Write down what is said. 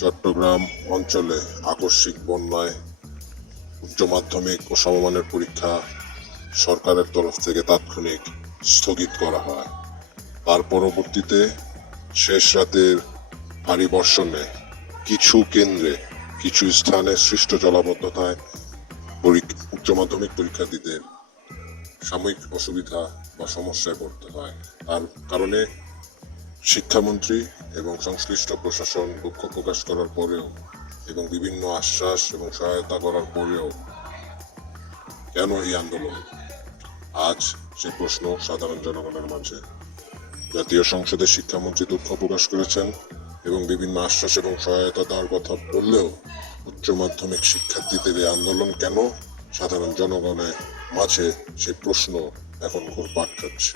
চট্টগ্রাম অঞ্চলে আকস্মিক বন্যায় উচ্চ মাধ্যমিক ও সমমানের পরীক্ষা সরকারের তরফ থেকে তাৎক্ষণিক স্থগিত করা হয়। তার পরবর্তীতে শেষ রাতের ভারী বর্ষণে কিছু কেন্দ্রে কিছু স্থানে সৃষ্ট জলাবদ্ধতায় উচ্চ মাধ্যমিক পরীক্ষার্থীদের সাময়িক অসুবিধা বা সমস্যায় পড়তে হয়। তার কারণে শিক্ষামন্ত্রী এবং সংশ্লিষ্ট প্রশাসন দুঃখ প্রকাশ করার পরেও এবং বিভিন্ন আশ্বাস এবং সহায়তা করার পরেও কেন এই আন্দোলন, আজ সে প্রশ্ন সাধারণ জনগণের মাঝে। জাতীয় সংসদে শিক্ষামন্ত্রী দুঃখ প্রকাশ করেছেন এবং বিভিন্ন আশ্বাস এবং সহায়তা দেওয়ার কথা বললেও উচ্চ মাধ্যমিক শিক্ষার্থীদের এই আন্দোলন কেন, সাধারণ জনগণের মাঝে সে প্রশ্ন এখন ঘুরপাক খাচ্ছে।